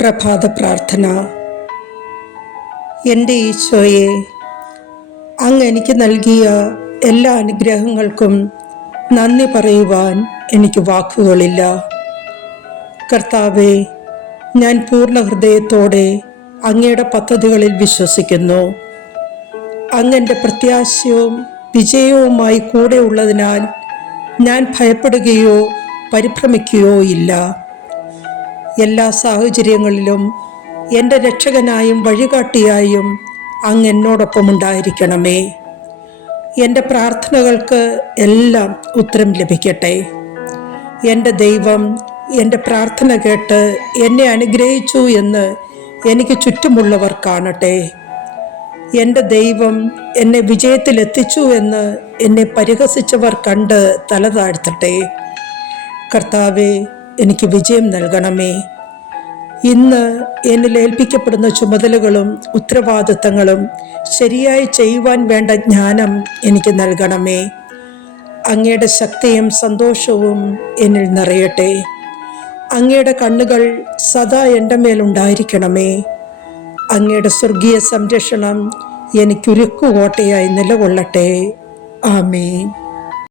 പ്രഭാത പ്രാർത്ഥന. എൻ്റെ ഈശോയെ, അങ്ങ് എനിക്ക് നൽകിയ എല്ലാ അനുഗ്രഹങ്ങൾക്കും നന്ദി പറയുവാൻ എനിക്ക് വാക്കുകളില്ല. കർത്താവെ, ഞാൻ പൂർണ്ണ ഹൃദയത്തോടെ അങ്ങയുടെ പദ്ധതികളിൽ വിശ്വസിക്കുന്നു. അങ്ങൻ്റെ പ്രത്യാശയും വിജയവുമായി കൂടെ ഉള്ളതിനാൽ ഞാൻ ഭയപ്പെടുകയോ പരിഭ്രമിക്കുകയോ ഇല്ല. എല്ലാ സാഹചര്യങ്ങളിലും എൻ്റെ രക്ഷകനായും വഴികാട്ടിയായും അങ്ങ് എന്നോടൊപ്പം ഉണ്ടായിരിക്കണമേ. എൻ്റെ പ്രാർത്ഥനകൾക്ക് എല്ലാം ഉത്തരം ലഭിക്കട്ടെ. എൻ്റെ ദൈവം എൻ്റെ പ്രാർത്ഥന കേട്ട് എന്നെ അനുഗ്രഹിച്ചു എന്ന് എനിക്ക് ചുറ്റുമുള്ളവർ കാണട്ടെ. എൻ്റെ ദൈവം എന്നെ വിജയത്തിലെത്തിച്ചു എന്ന് എന്നെ പരിഹസിച്ചവർ കണ്ട് തല താഴ്ത്തട്ടെ. കർത്താവെ, എനിക്ക് വിജയം നൽകണമേ. ഇന്ന് എന്നിൽ ഏൽപ്പിക്കപ്പെടുന്ന ചുമതലകളും ഉത്തരവാദിത്തങ്ങളും ശരിയായി ചെയ്യുവാൻ വേണ്ട ജ്ഞാനം എനിക്ക് നൽകണമേ. അങ്ങയുടെ ശക്തിയും സന്തോഷവും എന്നിൽ നിറയട്ടെ. അങ്ങയുടെ കണ്ണുകൾ സദാ എൻ്റെ മേലുണ്ടായിരിക്കണമേ. അങ്ങയുടെ സ്വർഗീയ സംരക്ഷണം എനിക്കൊരുക്കുകോട്ടയായി നിലകൊള്ളട്ടെ. ആമേൻ.